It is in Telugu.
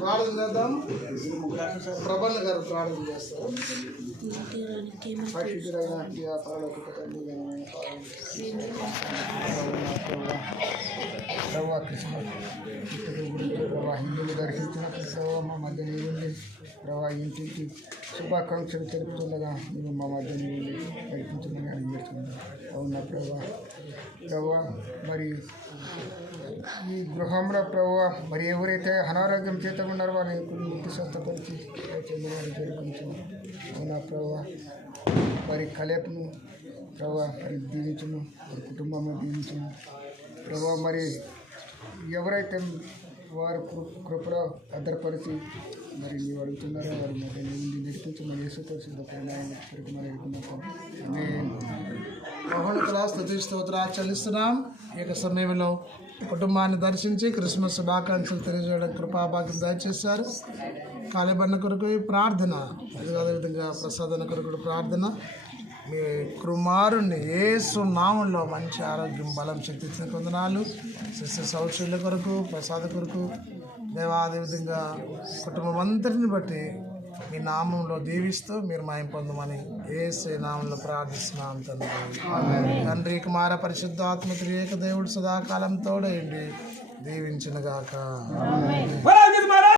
ప్రార్థన చేద్దాం. ప్రబంధ గారు ప్రార్థన చేస్తారు. హిందువులు దర్శించిన మా మధ్య ఉండి ప్రభా ఇంటికి శుభాకాంక్షలు తెలుపుతుండగా మీరు మా మధ్య ఉండి నడిపించమని అడిగిస్తున్నాను. అవునా ప్రభా మరి ఈ గృహంలో ప్రభావ మరి ఎవరైతే అనారోగ్యం చేత ఉన్నారో వాళ్ళని ఇంటి స్వస్థపరిచి జరుగుతుంది. అవునా ప్రభావ వారి కలేపును ప్రభావ మరి దీవించును, వారి కుటుంబాన్ని దీవించును ప్రభావ. మరి ఎవరైతే వారి కృపలో భద్రపరిచి మరి నీవు అడుగుతున్నారో వారి మధ్య నుండి నడిపించమని యేసుతో మహోన్నతుల స్తుతి స్తోత్రాలు చెల్లిస్తున్నాం. ఈ యొక్క సమయంలో కుటుంబాన్ని దర్శించి క్రిస్మస్ శుభాకాంక్షలు తెలియజేయడం కృపాభాగ్యం దయచేశారు. కాలేబన్న కొరకు ప్రార్థన, అదేవిధంగా ప్రసాదన కొరకు ప్రార్థన. మీ కుమారుణ్ణి యేసు నామంలో మంచి ఆరోగ్యం, బలం, శక్తి ఇచ్చిన కొందనాలు. శిష్య సౌశల్య కొరకు, ప్రసాద కొరకు దేవా, అదేవిధంగా కుటుంబం అంతటిని బట్టి మీ నామంలో దీవిస్తూ మీరు మాయం పొందమని యేసు నామంలో ప్రార్థిస్తున్నాం తండ్రి. తండ్రి కుమార పరిశుద్ధాత్మ త్రియేక దేవుడు సదాకాలం తోడేయండి, దీవించునుగాక.